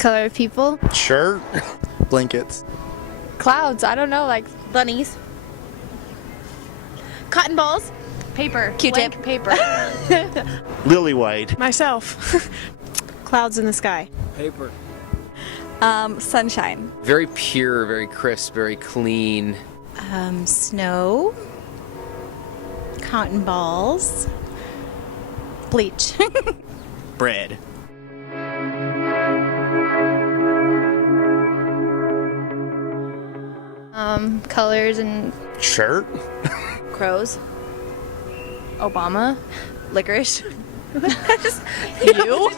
Color of people. Shirt. Blankets. Clouds, I don't know, like Bunnies. Cotton balls. paper. Q-tip. Blank paper. Lily white. Myself. Clouds in the sky. Paper. Sunshine. Very pure, very crisp, very clean. Snow. Cotton balls. Bleach. Bread. Colors and Shirt. Crows. Obama. Licorice. You?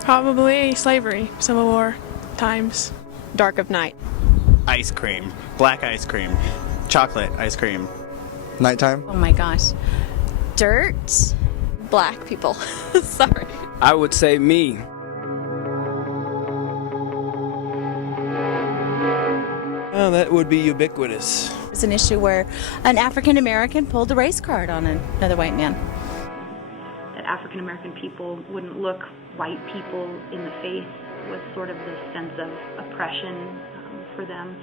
Probably slavery, Civil War times. Dark of night. Ice cream. Black ice cream. Chocolate ice cream. Nighttime. Oh my gosh. Dirt. Black people. Sorry. I would say me. Oh, that would be ubiquitous. It's an issue where an African American pulled the race card on another white man. That African American people wouldn't look white people in the face was sort of this sense of oppression for them.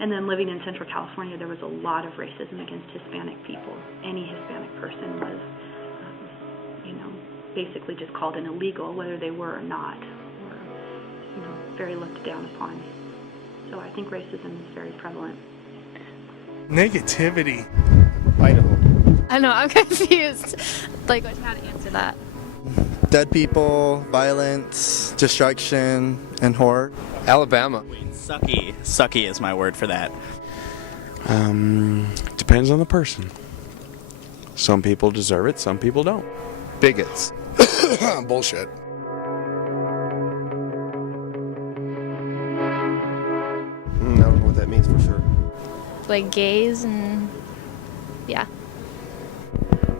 And then living in Central California, there was a lot of racism against Hispanic people. Any Hispanic person was, basically just called an illegal, whether they were or not, or, very looked down upon. So I think racism is very prevalent. Negativity. Idaho. I know, I'm confused. Like, how to answer that. Dead people, violence, destruction, and horror. Alabama. Sucky. Sucky is my word for that. Depends on the person. Some people deserve it, some people don't. Bigots. Bullshit. I don't know what that means for sure. Like gays and yeah.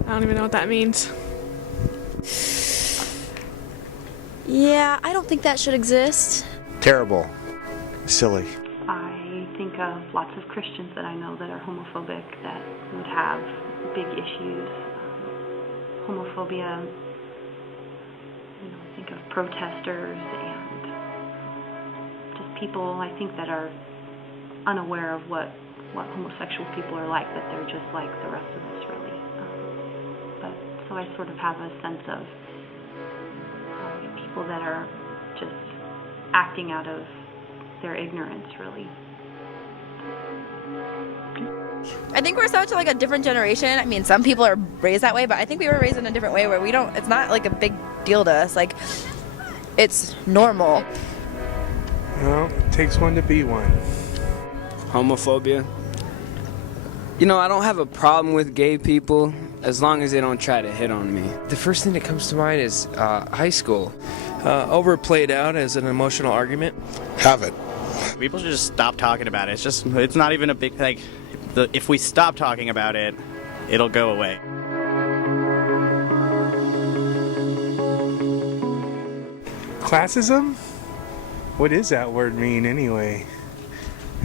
I don't even know what that means. Yeah, I don't think that should exist. Terrible. Silly. I think of lots of Christians that I know that are homophobic that would have big issues. Homophobia, think of protesters and just people, I think, that are unaware of what homosexual people are like, that they're just like the rest of us, really. So I sort of have a sense of people that are just acting out of their ignorance, really. I think we're such like a different generation. I mean, some people are raised that way, but I think we were raised in a different way where it's not like a big deal to us. Like, it's normal. Well, it takes one to be one. Homophobia. I don't have a problem with gay people as long as they don't try to hit on me. The first thing that comes to mind is high school. Overplayed out as an emotional argument. Have it. People should just stop talking about it. It's not even a big, if we stop talking about it, it'll go away. Classism? What does that word mean anyway?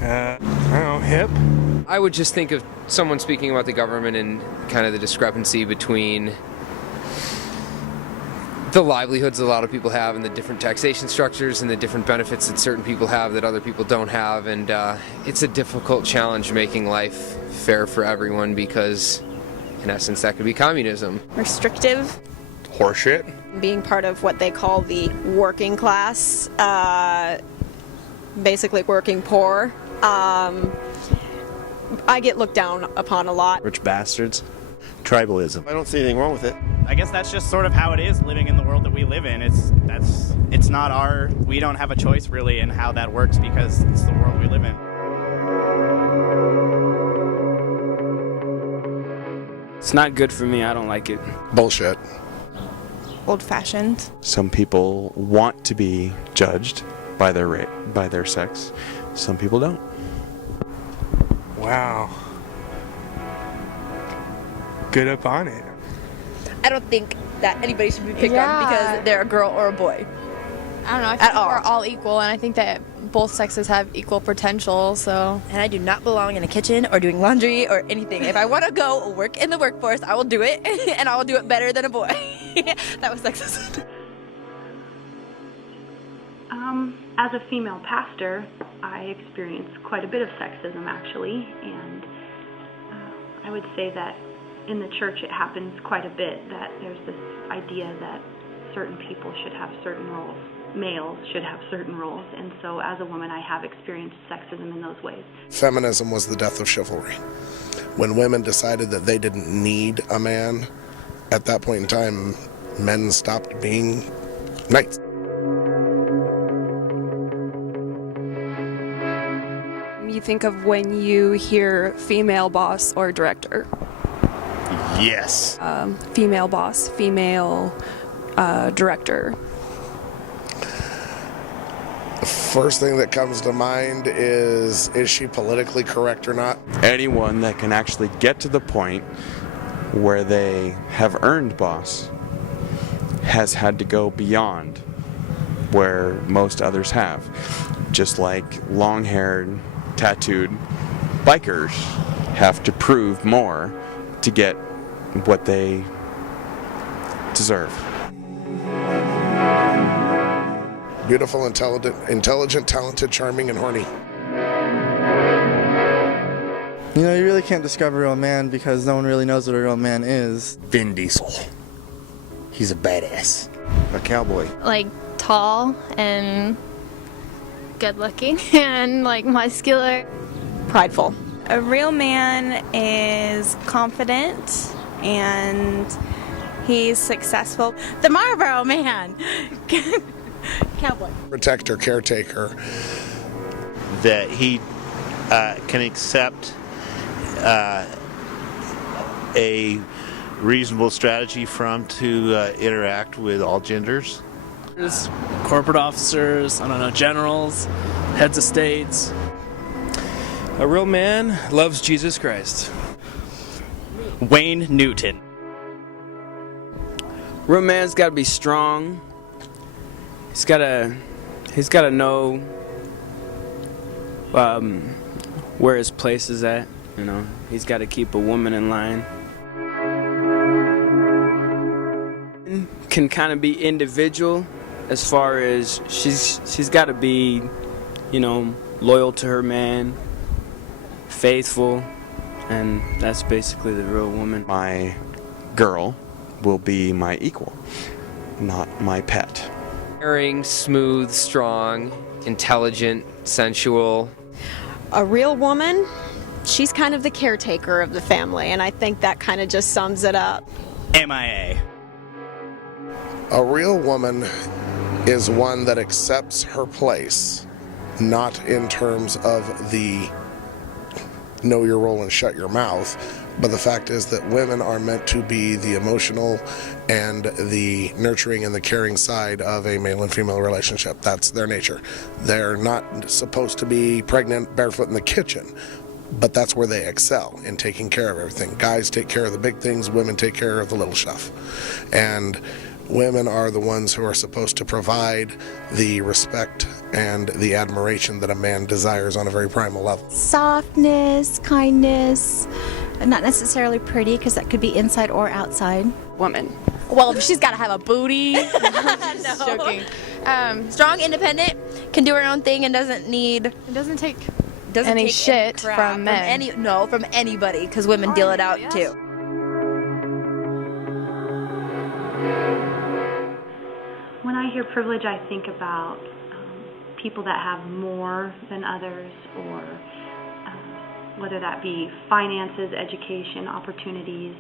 I don't know, hip? I would just think of someone speaking about the government and kind of the discrepancy between the livelihoods a lot of people have and the different taxation structures and the different benefits that certain people have that other people don't have. And it's a difficult challenge making life fair for everyone because, in essence, that could be communism. Restrictive. Horseshit. Being part of what they call the working class, basically working poor. I get looked down upon a lot. Rich bastards. Tribalism. I don't see anything wrong with it. I guess that's just sort of how it is living in the world that we live in. It's not we don't have a choice really in how that works because it's the world we live in. It's not good for me. I don't like it. Bullshit. Old-fashioned. Some people want to be judged by their sex. Some people don't. Wow. Good up on it. I don't think that anybody should be picked on because they're a girl or a boy. I don't know. I think we're all equal, and I think that both sexes have equal potential, so. And I do not belong in a kitchen or doing laundry or anything. If I want to go work in the workforce, I will do it, and I will do it better than a boy. That was sexist. As a female pastor, I experience quite a bit of sexism, actually, and I would say that in the church it happens quite a bit, that there's this idea that certain people should have certain roles, males should have certain roles, and so as a woman I have experienced sexism in those ways. Feminism was the death of chivalry. When women decided that they didn't need a man, at that point in time, men stopped being knights. You think of when you hear female boss or director. Yes. Female boss, female director. The first thing that comes to mind is she politically correct or not? Anyone that can actually get to the point where they have earned boss has had to go beyond where most others have. Just like long-haired, tattooed bikers have to prove more to get what they deserve. Beautiful, intelligent, talented, charming, and horny. You know, you really can't describe a real man because no one really knows what a real man is. Vin Diesel. He's a badass. A cowboy. Like tall and good looking and like muscular. Prideful. A real man is confident and he's successful. The Marlboro Man. Cowboy. Protector, caretaker. That he can accept a reasonable strategy to interact with all genders. There's corporate officers, generals, heads of states. A real man loves Jesus Christ. Wayne Newton. Real man's got to be strong. He's got to know where his place is at. You know, he's got to keep a woman in line. Can kind of be individual as far as she's got to be, loyal to her man, faithful, and that's basically the real woman. My girl will be my equal, not my pet. Caring, smooth, strong, intelligent, sensual. A real woman, she's kind of the caretaker of the family, and I think that kind of just sums it up. MIA. A real woman is one that accepts her place, not in terms of the know your role and shut your mouth, but the fact is that women are meant to be the emotional and the nurturing and the caring side of a male and female relationship. That's their nature. They're not supposed to be pregnant barefoot in the kitchen, but that's where they excel, in taking care of everything. Guys take care of the big things, women take care of the little stuff. And women are the ones who are supposed to provide the respect and the admiration that a man desires on a very primal level. Softness, kindness, not necessarily pretty, because that could be inside or outside. Woman. Well, she's got to have a booty. No. Joking. Strong, independent, can do her own thing, and doesn't take any any take shit crap from men. From anybody, because women deal it out too. When I hear privilege, I think about people that have more than others, or whether that be finances, education, opportunities.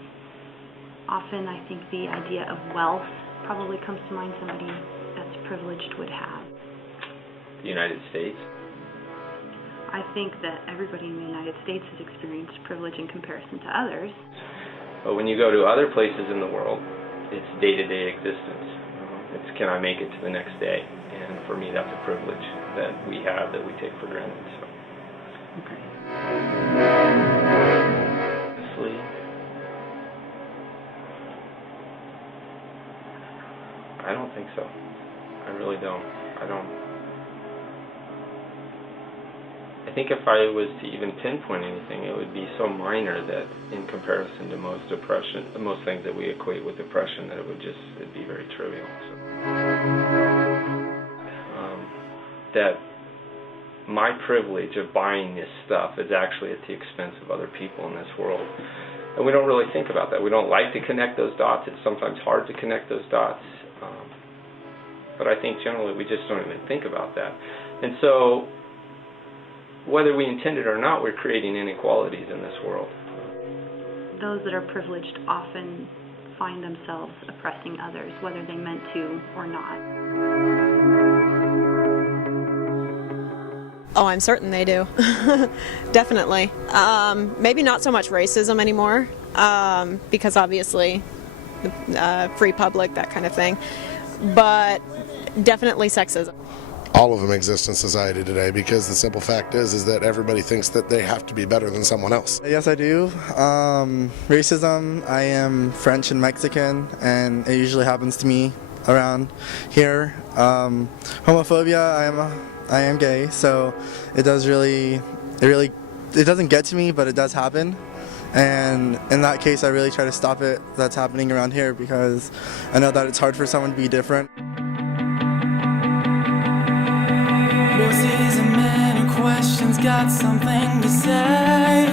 Often I think the idea of wealth probably comes to mind, somebody that's privileged would have. The United States. I think that everybody in the United States has experienced privilege in comparison to others. But when you go to other places in the world, it's day-to-day existence. It's can I make it to the next day? And for me, that's a privilege that we have that we take for granted. So. Okay. Honestly, I don't think so. I really don't. I think if I was to even pinpoint anything, it would be so minor that in comparison to most things that we equate with oppression, that it'd be very trivial. So. that my privilege of buying this stuff is actually at the expense of other people in this world. And we don't really think about that. We don't like to connect those dots. It's sometimes hard to connect those dots. But I think generally we just don't even think about that. And so whether we intend it or not, we're creating inequalities in this world. Those that are privileged often find themselves oppressing others, whether they meant to or not. Oh, I'm certain they do. Definitely. Maybe not so much racism anymore, because obviously, free public, that kind of thing. But definitely sexism. All of them exist in society today because the simple fact is that everybody thinks that they have to be better than someone else. Yes, I do. Racism, I am French and Mexican, and it usually happens to me around here. Homophobia, I am gay, so it doesn't get to me, but it does happen. And in that case, I really try to stop it that's happening around here because I know that it's hard for someone to be different. Roses and many questions, got something to say.